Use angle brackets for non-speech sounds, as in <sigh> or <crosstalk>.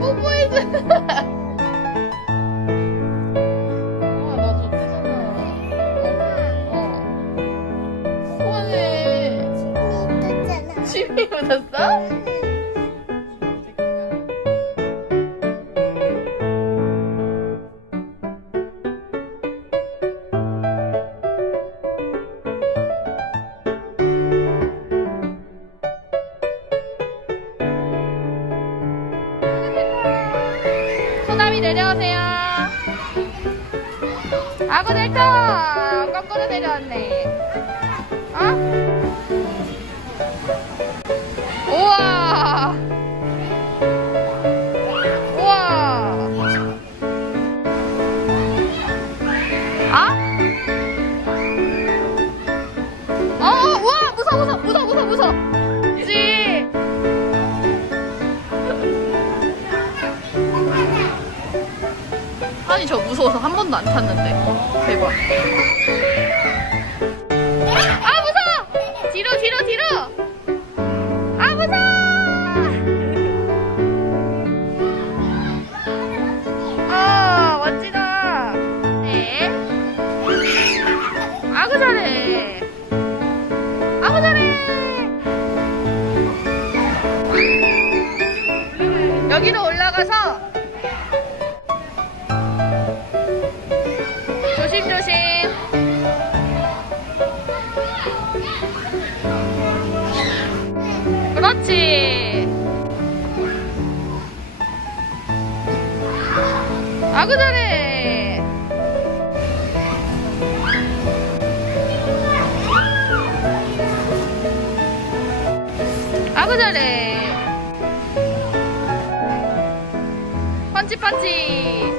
뽀뽀해줘. <laughs> 아, 나 좋대잖아. 어. 그만해. 침이 묻었어? 아구 델타 거꾸로 내려왔네. 어? 우와. 우와. 아? 어, 우와, 무서워, 무서워, 무서워, 무서워. 저 무서워서 한 번도 안 탔는데. 대박. 그렇지. 아구 잘해. 아구 잘해. 펀치 펀치.